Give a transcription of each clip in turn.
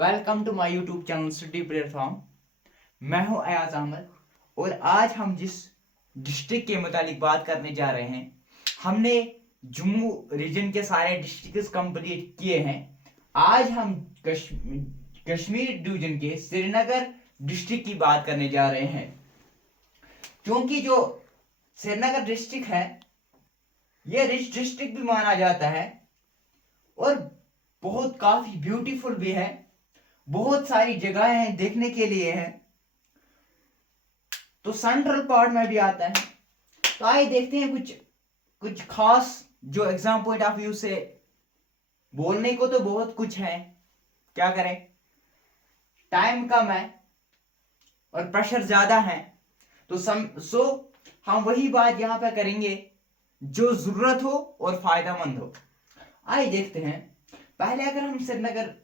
Welcome to my YouTube channel city platform. मैं हूं अयाज अहमद और आज हम जिस डिस्ट्रिक्ट के मुतालिक बात करने जा रहे हैं, हमने जम्मू रीजन के सारे डिस्ट्रिक्ट्स कंप्लीट किए हैं। आज हम कश्मीर डिवीजन के श्रीनगर डिस्ट्रिक्ट की बात करने जा रहे हैं, क्योंकि जो श्रीनगर डिस्ट्रिक्ट है यह रिच डिस्ट्रिक्ट भी माना जाता है और बहुत काफी ब्यूटीफुल भी है। बहुत सारी जगह हैं देखने के लिए हैं, तो सेंट्रल पार्ट में भी आता है। तो आइए देखते हैं कुछ खास जो एग्जाम पॉइंट ऑफ व्यू से। बोलने को तो बहुत कुछ है, क्या करें, टाइम कम है और प्रेशर ज्यादा है, तो हम वही बात यहां पे करेंगे जो जरूरत हो और फायदेमंद हो। आइए देखते हैं। पहले अगर हम श्रीनगर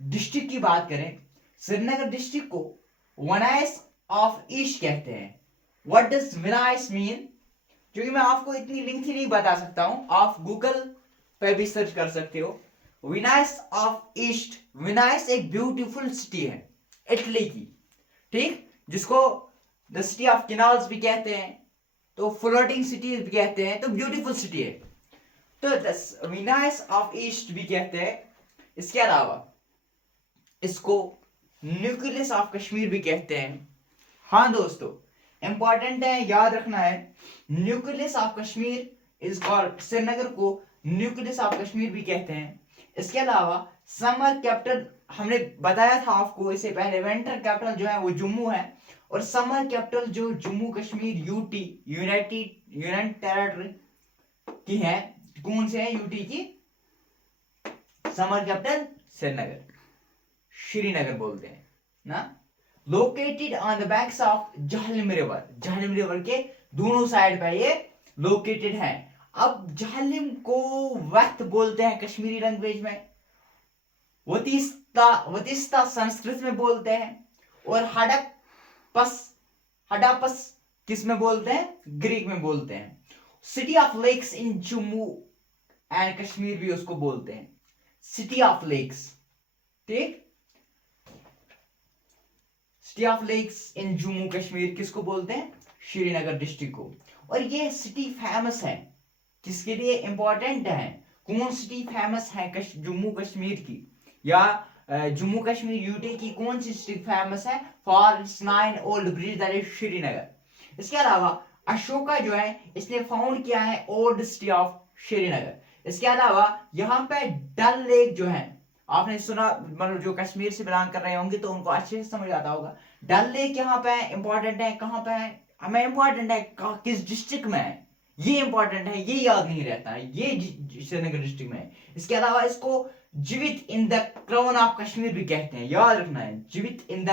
डिस्ट्रिक्ट की बात करें, श्रीनगर डिस्ट्रिक्ट को विनायस ऑफ ईस्ट कहते हैं। व्हाट डज विनायस मीन? क्योंकि मैं आपको इतनी लिंक ही नहीं बता सकता हूं, आप गूगल पे भी सर्च कर सकते हो। विनायस ऑफ ईस्ट, विनायस एक ब्यूटीफुल सिटी है इटली की, ठीक, जिसको द सिटी ऑफ कैनाल्स भी कहते हैं, तो फ्लोटिंग सिटी भी कहते हैं, तो ब्यूटीफुल सिटी है, तो विनायस ऑफ ईस्ट भी कहते हैं। इसके अलावा इसको न्यूक्लियस ऑफ कश्मीर भी कहते हैं। हाँ दोस्तों, इंपॉर्टेंट है, याद रखना है, nucleus of Kashmir is called, Srinagar को न्यूक्लियस ऑफ कश्मीर भी कहते हैं। इसके अलावा समर कैपिटल हमने बताया था आपको इससे पहले, विंटर कैपिटल जो है वो जम्मू है, और समर कैपिटल जो Jammu Kashmir UT United territory की है, कौन से है यूटी की, समर कैपिटल श्रीनगर बोलते हैं ना। Located on the banks of Jhelum river, Jhelum river के दोनों साइड पे ये लोकेटेड है। अब झेलम को वक्त बोलते हैं कश्मीरी लैंग्वेज में, वतिस्ता संस्कृत में बोलते हैं, और हडप्पस किस में बोलते हैं, ग्रीक में बोलते हैं। City of lakes in Jammu and Kashmir भी उसको बोलते हैं, सिटी ऑफ लेक्स, ठीक, city of lakes in Jammu Kashmir किसको बोलते हैं, श्रीनगर डिस्ट्रिक्ट को। और ये सिटी फेमस है, किसके लिए इंपॉर्टेंट है, कौन सिटी फेमस है जम्मू कश्मीर की, या जम्मू कश्मीर यूटी की कौन सी सिटी फेमस है, for its 9 old bridge that is Srinagar. इसके अलावा अशोका जो है इसने फाउंड किया है ओल्ड सिटी ऑफ श्रीनगर। इसके अलावा यहाँ पे डल लेक जो है, आपने सुना, मतलब जो कश्मीर से बिलोंग कर रहे होंगे तो उनको अच्छे से समझ आता होगा। डल लेक यहाँ पे इंपॉर्टेंट है, कहाँ पे है, हमें इंपॉर्टेंट है किस डिस्ट्रिक्ट में है, ये इंपॉर्टेंट है, ये याद नहीं रहता है, ये श्रीनगर डिस्ट्रिक्ट में है। इसके अलावा इसको जीवित in the crown of Kashmir भी कहते हैं, याद रखना है, जीवित in the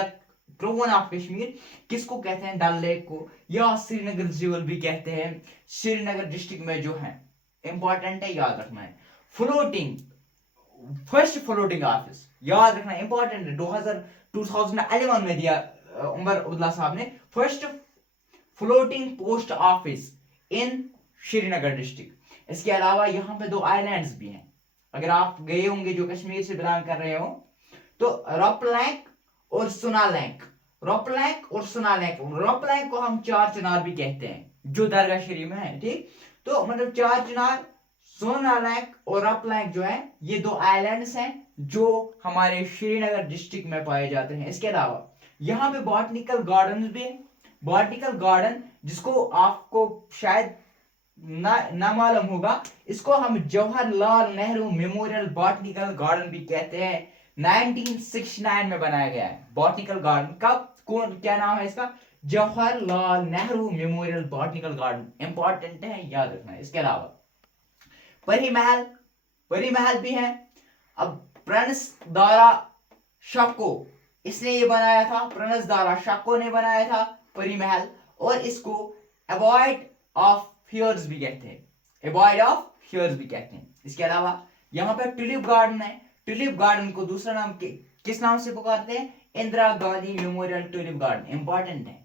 crown of Kashmir किसको कहते हैं, डल लेक को, या श्रीनगर रिवर भी कहते हैं श्रीनगर डिस्ट्रिक्ट में जो है, इंपॉर्टेंट है, याद रखना है। फ्लोटिंग, फर्स्ट फ्लोटिंग ऑफिस, याद रखना इंपॉर्टेंट है, 2011 में दिया उमर उद्ला साहब ने, first floating post office in Srinagar district. इसके अलावा यहाँ पे 2 आइलैंड्स भी हैं, अगर आप गए होंगे जो कश्मीर से बिलोंग कर रहे हो, तो रॉपलैंक और सुनालैंक, रॉपलैंक और सुनालैंक, रॉपलैंक को हम 4 चिनार भी कहते हैं जो दरगाह शरीफ में है, ठीक, तो मतलब 4 चिनार, सोनालैंक और रॉपलैंक जो है ये 2 आइलैंड्स हैं जो हमारे श्रीनगर डिस्ट्रिक्ट में पाए जाते हैं। इसके अलावा यहाँ पे बॉटनिकल गार्डन भी है, बॉटनिकल गार्डन जिसको आपको शायद ना मालूम होगा, इसको हम Jawaharlal Nehru memorial botanical garden भी कहते हैं। 1969 में बनाया गया है बॉटनिकल गार्डन का, कौन, क्या नाम है इसका, Jawaharlal Nehru memorial botanical garden, important है, याद रखना है। इसके अलावा परी महल, परी महल भी है। अब प्रणस दारा शाको, इसने ये बनाया था, प्रणस दारा शाको ने बनाया था परी महल, और इसको अवॉइड ऑफ फियर्स भी कहते हैं, अवॉइड ऑफ फियर्स भी कहते हैं। इसके अलावा यहाँ पे ट्यूलिप गार्डन है, ट्यूलिप गार्डन को दूसरा नाम किस नाम से पुकारते हैं, Indira Gandhi memorial tulip garden, important है,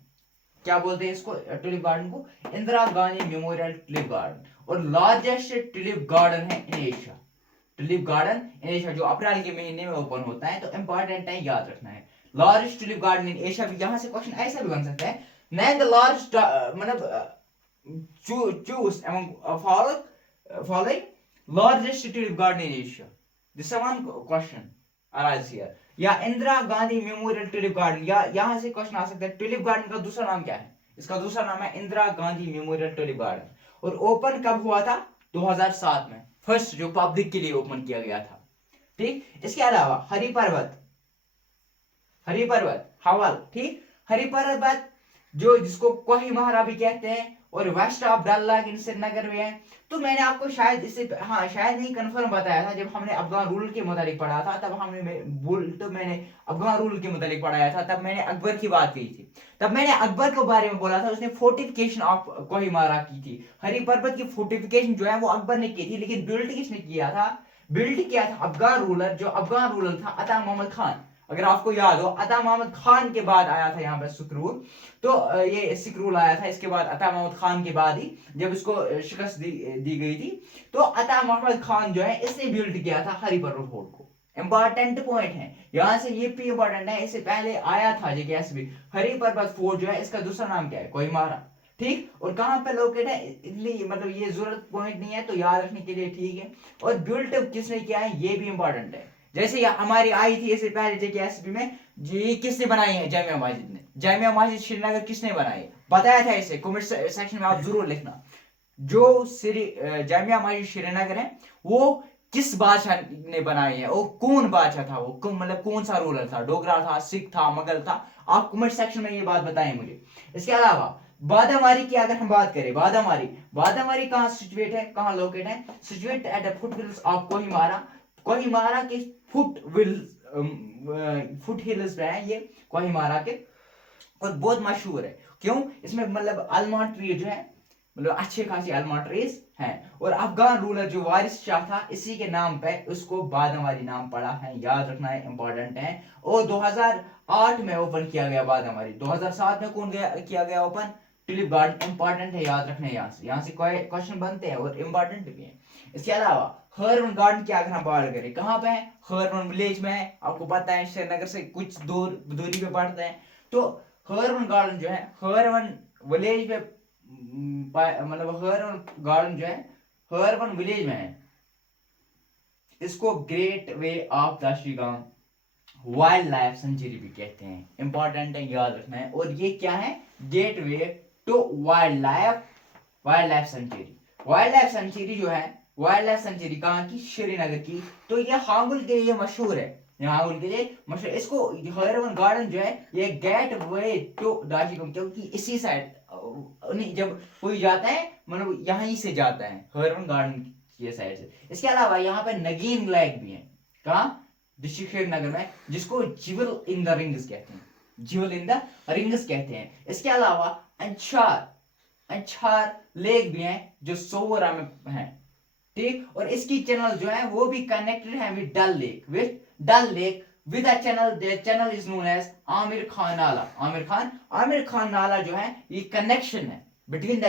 क्या बोलते हैं इसको, ट्यूलिप गार्डन को Indira Gandhi memorial tulip garden, और लार्जेस्ट ट्यूलिप गार्डन है in Asia, tulip garden in Asia, जो अप्रैल के महीने में ओपन होता है, तो इंपॉर्टेंट है, याद रखना है। Largest tulip garden in Asia, यहाँ से क्वेश्चन ऐसा भी बन सकता है, नेम द लार्जेस्ट, मतलब choose among following largest tulip garden in Asia. This is one question arise here. या Indira Gandhi memorial tulip garden, या यहाँ से क्वेश्चन आ सकता है टुलिप गार्डन का दूसरा नाम क्या है? इसका दूसरा नाम है Indira Gandhi memorial tulip garden, और ओपन कब हुआ था? 2007 में, फर्स्ट जो पब्लिक के लिए ओपन किया गया था। ठीक, इसके अलावा हरि पर्वत हवल, ठीक, हरि पर्वत जो जिसको कोहिमारा भी कहते हैं, और west of Dal lake in Srinagar में है। तो मैंने आपको शायद इससे शायद नहीं कंफर्म बताया था, जब हमने अफगान रूल के मुतालिक पढ़ा था, तब मैंने अफगान रूल के मुतालिक पढ़ाया था, तब मैंने अकबर की बात कही थी, तब मैंने अकबर के बारे में बोला था, उसने फोर्टिफिकेशन ऑफ कोहिमारा की थी। हरि पर्वत की फोर्टिफिकेशन जो है वो अकबर ने की थी, लेकिन बिल्ड किसने किया था? बिल्ड किया था अफगान रूलर था अता मोहम्मद खान। अगर आपको याद हो, अता मोहम्मद खान के बाद आया था यहाँ पर सिकरूल, तो ये सिकरूल आया था इसके बाद, अता मोहम्मद खान के बाद ही जब इसको शिकस्त दी गई थी, तो अता मोहम्मद खान जो है इसने बिल्ड किया था हरि पर्वत फोर्ट को। इंपॉर्टेंट पॉइंट है यहाँ से, ये भी इंपॉर्टेंट है, इससे पहले आया था जेकेएसबी। हरि पर्वत फोर्ट जो है इसका दूसरा नाम क्या है? कोहिमारा। ठीक, और कहाँ पे लोकेट है? इतनी मतलब ये जरूरत पॉइंट नहीं है, तो याद रखने के लिए ठीक है। और बिल्ट किसने किया है ये भी इंपॉर्टेंट है। जैसे हमारी आई थी इससे पहले जेकेएसपी में, जी किसने बनाई है? जामिया मस्जिद ने। जामिया मस्जिद श्रीनगर किसने बनाई? बताया था इसे, कमेंट सेक्शन में आप जरूर लिखना। जो जामिया मस्जिद श्रीनगर है वो किस बादशाह ने बनाई है, और कौन बादशाह था वो, मतलब कौन सा रूलर था? डोगरा था, सिख था, मुगल था? आप कमेंट सेक्शन में ये बात बताएं मुझे। इसके अलावा बादामारी की अगर हम बात करें, बादामारी कहाँ सिचुएट है, कहाँ लोकेट है? Situate at the foothills of कोहिमारा के फुट हिल्स पे है ये कोहिमारा के, और बहुत मशहूर है। क्यों? इसमें मतलब आलमंड ट्री जो है, मतलब अच्छे खासी आलमंड ट्रीज हैं, और अफगान रूलर जो वारिस शाह था इसी के नाम पे उसको बादामारी नाम पड़ा है, याद रखना है, इंपॉर्टेंट है। और 2008 में ओपन किया गया बादामारी। 2007 में कौन किया गया ओपन? Tulip garden. इंपॉर्टेंट है, याद रखना है, यहाँ से क्वेश्चन बनते हैं और इंपॉर्टेंट भी है। इसके अलावा हरवन गार्डन की अगर हम बात करें, कहाँ पे है? हरवन विलेज में है, आपको पता है श्रीनगर से कुछ दूरी पे पड़ता है। तो हरवन गार्डन जो है हरवन विलेज में, मतलब हरवन गार्डन जो है हरवन विलेज में है। इसको gateway of Dachigam wild life sanctuary भी कहते हैं। इंपॉर्टेंट है, याद रखना है। और ये क्या है? Gateway to wild life sanctuary. Wild life sanctuary जो है, वाइल्ड लाइफ सेंचुरी कहाँ की? श्रीनगर की। तो ये हांगुल के लिए मशहूर है, हांगुल के लिए मशहूर। इसको हरवन गार्डन जो है ये गेट वे टू दाशिगांव, क्योंकि इसी साइड जब कोई जाता है मतलब यहीं से जाता है, हरवन गार्डन की साइड से। इसके अलावा यहाँ पे नगीन लेक भी है, कहाँ? डिस्ट्रिक्ट श्रीनगर में, जिसको ज्वेल इन द रिंग्स कहते हैं, ज्वेल इन द रिंग्स कहते हैं। इसके अलावा अंचार लेक भी है जो सोवरा में है। ठीक, और इसकी चैनल जो है वो भी कनेक्टेड है with Dal lake with a channel, the channel is known as Amir Khan Nala जो है ये कनेक्शन है between the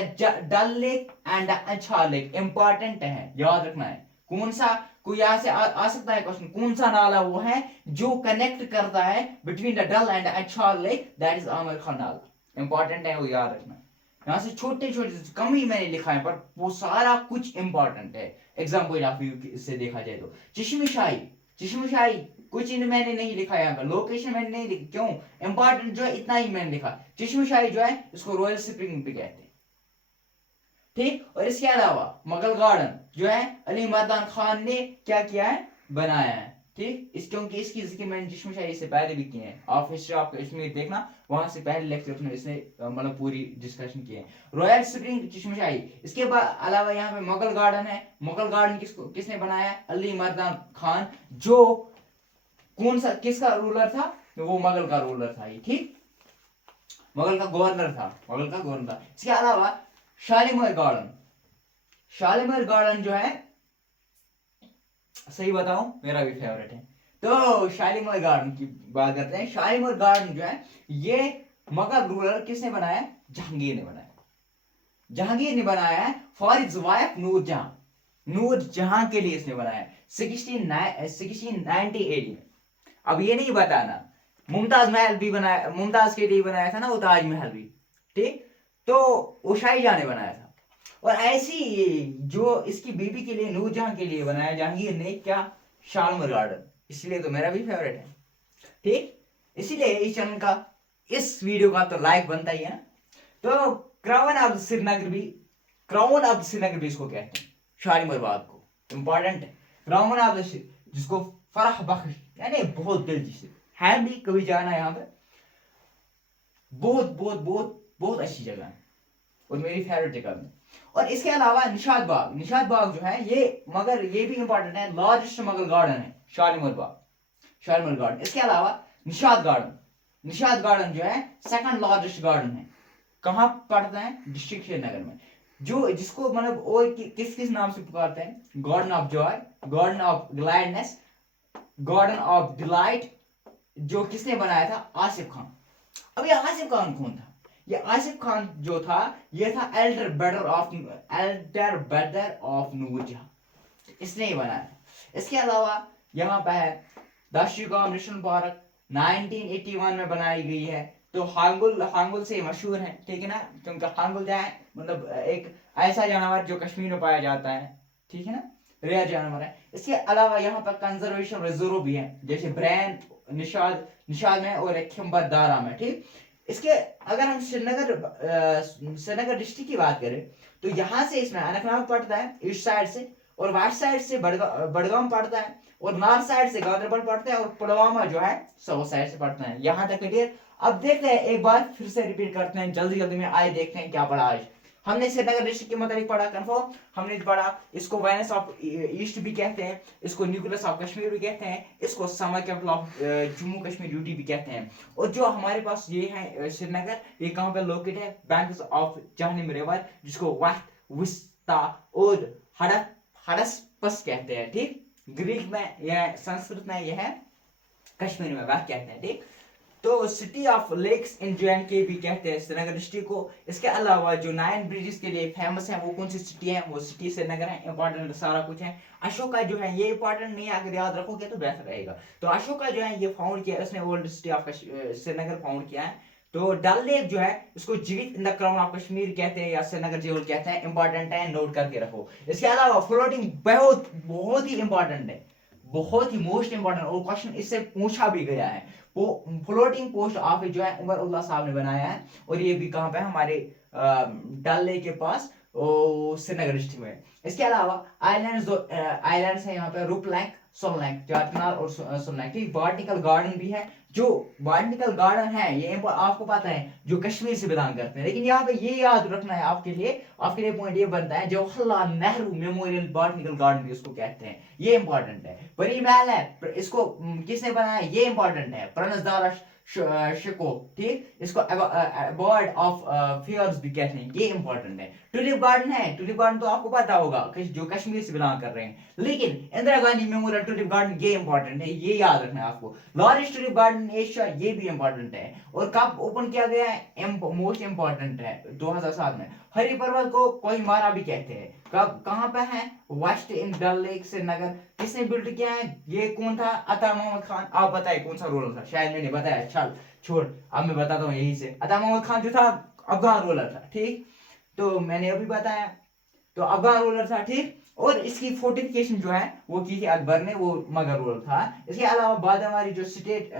Dal lake and the Anchar lake. Important है, याद रखना है। कौन सा, कोई यहाँ से आ सकता है क्वेश्चन, कौन सा नाला वो है जो कनेक्ट करता है between the Dal and Anchar lake? That is Amir Khan Nala. Important है, वो याद रखना। यहाँ से छोटे छोटे कम ही मैंने लिखा है, पर वो सारा कुछ इंपॉर्टेंट है एग्जाम पॉइंट ऑफ व्यू से देखा जाए तो। चश्मशाही कुछ मैंने नहीं लिखा, यहाँ पर लोकेशन मैंने नहीं लिखी, क्यों? इंपॉर्टेंट जो है इतना ही मैंने लिखा। चश्मशाही जो है इसको रॉयल स्प्रिंग भी कहते हैं। ठीक, और इसके अलावा मुगल गार्डन जो है अली मर्दान खान ने क्या किया है? बनाया है। ठीक, क्योंकि इसकी जिक्र मैंने चश्मशाही से पहले भी किए हैं, आप हिस्ट्री ऑफ कश्मीर देखना, वहां से पहले लेक्चर में इसने मतलब पूरी डिस्कशन की है। Royal spring Chashmashahi. इसके बाद अलावा यहाँ पे मुगल गार्डन है। मुगल गार्डन किसने बनाया? अली मर्दान खान, जो किसका रूलर था? वो मुगल का रूलर था, ठीक, मुगल का गवर्नर था। इसके अलावा शालीमार गार्डन जो है, सही बताऊं मेरा भी फेवरेट है, तो शालीमार गार्डन की बात करते हैं। शालीमार गार्डन जो है ये मुगल रूलर किसने बनाया? जहांगीर ने बनाया है फॉर हिज वाइफ नूरजहां। नूर जहां के लिए इसने बनाया 1690 एडी में। अब ये नहीं बताना मुमताज महल भी बनाया, मुमताज के लिए बनाया था ना वो ताजमहल भी, ठीक, तो वो शाहजहां ने बनाया था। और ऐसी जो इसकी बीबी के लिए नूरजहां के लिए बनाया जहांगीर ने क्या, शालमर गार्डन, इसलिए तो मेरा भी फेवरेट है, ठीक। इसीलिए इस चैनल का, इस वीडियो का तो लाइक बनता ही है ना। तो क्राउन ऑफ श्रीनगर भी, क्राउन ऑफ श्रीनगर भी इसको कहते हैं, शालीमार बाग को, इंपॉर्टेंट है क्राउन ऑफ, जिसको फरह बख्श यानी बहुत दिलचस्प है भी, कभी जाना यहाँ पे, बहुत बहुत बहुत बहुत अच्छी जगह है और मेरी फेवरेट जगह में। और इसके अलावा निशात बाग, निशात बाग जो है ये, मगर ये भी इंपॉर्टेंट है, लार्जेस्ट मगर गार्डन है शालीमार बाग, शालीमार गार्डन। इसके अलावा निशात गार्डन, निशात गार्डन जो है सेकंड लार्जेस्ट गार्डन है, कहाँ पड़ता है, डिस्ट्रिक्ट श्रीनगर में, जो जिसको मतलब और किस किस नाम से पुकारते हैं, garden of Joy, garden of gladness, garden of delight, जो किसने बनाया था, आसिफ खान। अब ये आसिफ खान कौन था, ये आसिफ खान जो था ये था एल्डर ब्रदर ऑफ नूरजहां, इसने ही बनाया। इसके अलावा यहाँ पे है दाशिगांव नेशनल पार्क, 1981 में बनाई गई है। तो हांगुल, हांगुल से मशहूर है, ठीक है ना, क्योंकि हांगुल जो है मतलब एक ऐसा जानवर जो कश्मीर में पाया जाता है, ठीक है ना, रेयर जानवर है। इसके अलावा यहाँ पर कंजर्वेशन रिजर्व भी है, जैसे ब्रैन निशाद, निशाद में और एक खिम्बरदारा में, ठीक। इसके अगर हम श्रीनगर डिस्ट्रिक्ट की बात करें तो यहाँ से इसमें अनंतनाग पड़ता है ईस्ट साइड से, और वेस्ट साइड से बडगाम पड़ता है, और नॉर्थ साइड से गांधरबल पड़ता है, और पुलवामा जो है साउथ साइड से पड़ता है। यहाँ तक क्लियर। अब देखते हैं, एक बार फिर से रिपीट करते हैं जल्दी जल्दी में, आए देखते हैं क्या पढ़ा आज। हमने श्रीनगर डिस्ट्रिक्ट के मतलब पढ़ा कंफर्म, हमने पढ़ा इसको वेनिस ऑफ ईस्ट भी कहते हैं, इसको न्यूक्लियस ऑफ कश्मीर भी कहते हैं, इसको summer capital of Jammu Kashmir UT भी कहते हैं। और जो हमारे पास ये है श्रीनगर, ये कहाँ पे लोकेट है, बैंक्स ऑफ जहलम रिवर, जिसको वाट विस्ता और हडस्पस कहते हैं, ठीक। ग्रीक में यह, संस्कृत में यह है, कश्मीर में वाट कहते हैं, ठीक। तो सिटी ऑफ लेक्स इन जे भी कहते हैं श्रीनगर डिस्ट्रिक्ट को। इसके अलावा जो 9 ब्रिजेस के लिए फेमस है वो कौन सी सिटी है, वो सिटी श्रीनगर है, इंपॉर्टेंट सारा कुछ है। अशोका जो है ये इंपॉर्टेंट नहीं है, अगर याद रखोगे तो बेहतर रहेगा। तो अशोका जो है ये फाउंड किया, इसने old city of Srinagar found किया है। तो डल लेक जो है इसको जीवित in the crown of Kashmir कहते हैं या श्रीनगर जेल कहते हैं, इंपॉर्टेंट है, नोट करके रखो। इसके अलावा फ्लोटिंग बहुत बहुत ही इंपॉर्टेंट है, बहुत ही मोस्ट इंपॉर्टेंट, और क्वेश्चन इससे पूछा भी गया है। वो फ्लोटिंग पोस्ट ऑफिस जो है उमर उल्लाह साहब ने बनाया है, और ये भी कहाँ पे है, हमारे डल लेक के पास श्रीनगर डिस्ट्रिक्ट में। इसके अलावा आइलैंड्स, दो आइलैंड्स है यहाँ पे, रूपलैंक, सोलैंक, चार मीनार और सोलैंक, ठीक। बॉटनिकल गार्डन भी है, जो बॉटनिकल गार्डन है ये आपको पता है जो कश्मीर से बिलोंग करते हैं, लेकिन यहाँ पे ये याद रखना है आपके लिए पॉइंट ये बनता है, Jawaharlal Nehru memorial botanical garden भी उसको कहते हैं, ये इंपॉर्टेंट है। परी महल है, इसको किसने बनाया, ये इंपॉर्टेंट है, प्रणसदारा शिको, ठीक। इसको बर्ड ऑफ फेयर्स भी कहते हैं, ये इंपॉर्टेंट है। टुलिप गार्डन है, टुलिप गार्डन तो आपको पता होगा जो कश्मीर से बिलोंग कर रहे हैं, लेकिन Indira Gandhi memorial tulip garden ये इंपॉर्टेंट है, ये याद रखना है आपको। लार्जेस्ट टुलिप गार्डन एशिया, ये भी इंपॉर्टेंट है। और कब ओपन किया गया है, मोस्ट इंपॉर्टेंट है 2007 में। हरी पर्वत को कोहिमारा भी कहते हैं, कब, कहाँ पे है, वेस्ट इन डल लेक श्रीनगर। किसने बिल्ड किया है, ये कौन था, अता मोहम्मद खान। आप बताइए कौन सा रूलर था, शायद मैंने बताया, चल छोड़, अब मैं बताता हूँ यही से। अता मोहम्मद खान जो था अफगान रूलर था, ठीक, तो मैंने अभी बताया, तो अफगान रूलर था, ठीक। और इसकी फोर्टिफिकेशन जो है वो की थी अकबर ने, वो मगर रूलर था। इसके अलावा बादामारी जो स्टेट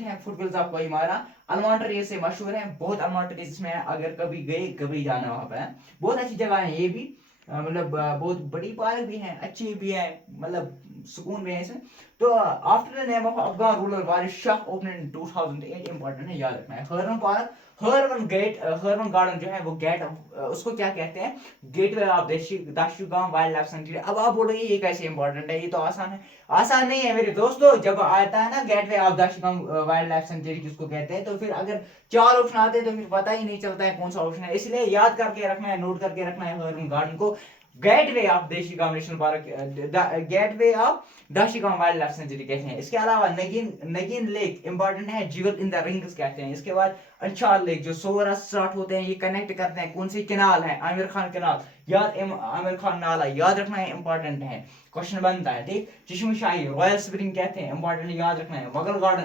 है, फुटबॉल्स ऑफ कोहिमारा, अलमांटरी से मशहूर है, बहुत अलमांटरी इसमें, अगर कभी गए कभी जाना वहां पे, बहुत अच्छी जगह है ये भी, मतलब बहुत बड़ी पार्क भी है, अच्छी भी है, मतलब सुकून भी है इसमें। तो after the name of Afghan ruler Waris Shah open in 2008, important है, याद रखना है। हरवन पार्क, हरवन गार्डन जो है वो गेट, उसको क्या कहते हैं, gateway of Dachigam wild life sanctuary. अब आप बोलोगे ये कैसे इंपॉर्टेंट है, ये तो आसान है, आसान नहीं है मेरे दोस्तों। जब आता है ना gateway of Dachigam wild life sanctuary जिसको कहते हैं, तो फिर अगर 4 ऑप्शन आते हैं तो फिर पता ही नहीं चलता है कौन सा ऑप्शन है, इसलिए याद करके रखना है, नोट करके रखना है हरवन गार्डन को। Gateway of Dachigam national park, gateway of Dachigam wild life sanctuary कहते हैं। इसके अलावा नगीन नगीन लेक इंपॉर्टेंट है, ज्वेल इन द रिंग्स कहते हैं। इसके बाद अंशार लेक जो सोरा स्टार्ट होते हैं, ये कनेक्ट करते हैं कौन सी कैनाल है, आमिर खान कैनाल, याद आमिर खान नाला याद रखना है, इंपॉर्टेंट है, क्वेश्चन बनता है ठीक। चश्मे शाही रॉयल स्प्रिंग कहते हैं, इंपॉर्टेंट याद रखना है। मुगल गार्डन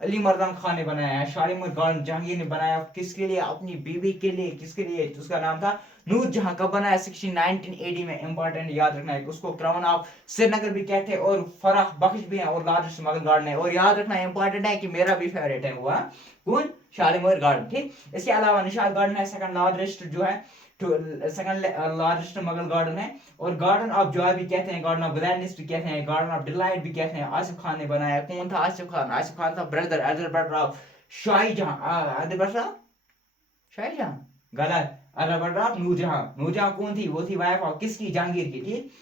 अली मर्दान खान ने बनाया है। शालीमार गार्डन जहांगीर ने बनाया, किसके लिए, अपनी बीवी के लिए, किसके लिए, उसका नाम था नूर जहां। कब बनाया, 1980 में, इंपॉर्टेंट याद रखना है। उसको क्राउन ऑफ श्रीनगर भी कहते हैं और फराख बख्श भी है और लार्जेस्ट मुगल गार्डन है। और याद रखना इंपॉर्टेंट है कि मेरा भी फेवरेट है वो कौन, शालीमार गार्डन ठीक। इसके अलावा निशात गार्डन है, सेकंड लार्जेस्ट जो है, सेकंड लार्जेस्ट मुगल गार्डन है। और गार्डन ऑफ जॉय भी कहते हैं, गार्डन ऑफ ग्लैडनेस भी कहते हैं, गार्डन ऑफ डिलाइट भी कहते हैं। आसिफ खान ने बनाया। कौन था आसिफ खान, आसिफ खान था ब्रदर अदर ऑफ शाहीजहां, अदर शाहीजहां गलत, अदर नूरजहां। नूरजहां कौन थी, वो थी वाइफ ऑफ किसकी, जहांगीर की ठीक।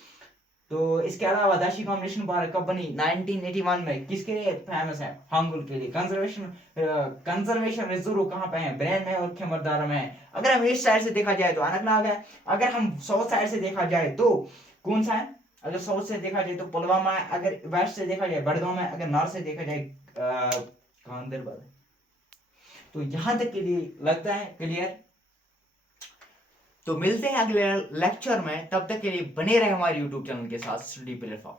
तो इसके अलावा दाशी गांव नेशनल पार्क कब बनी, 1981 में, किसके लिए फेमस है, हांगुल के लिए। कंजर्वेशन रिजर्व कहाँ पे है, ब्रेन में और खेमरदारा में है। अगर हम ईस्ट साइड से देखा जाए तो अनंतनाग है, अगर हम साउथ साइड से देखा जाए तो कौन सा है, अगर साउथ से देखा जाए तो पुलवामा है, अगर वेस्ट से देखा जाए बड़गांव है, अगर नॉर्थ से देखा जाए गांधरबल है। तो यहां तक के लिए लगता है क्लियर। तो मिलते हैं अगले लेक्चर में, तब तक के लिए बने रहे हमारे यूट्यूब चैनल के साथ, स्टडी प्लेटफॉर्म।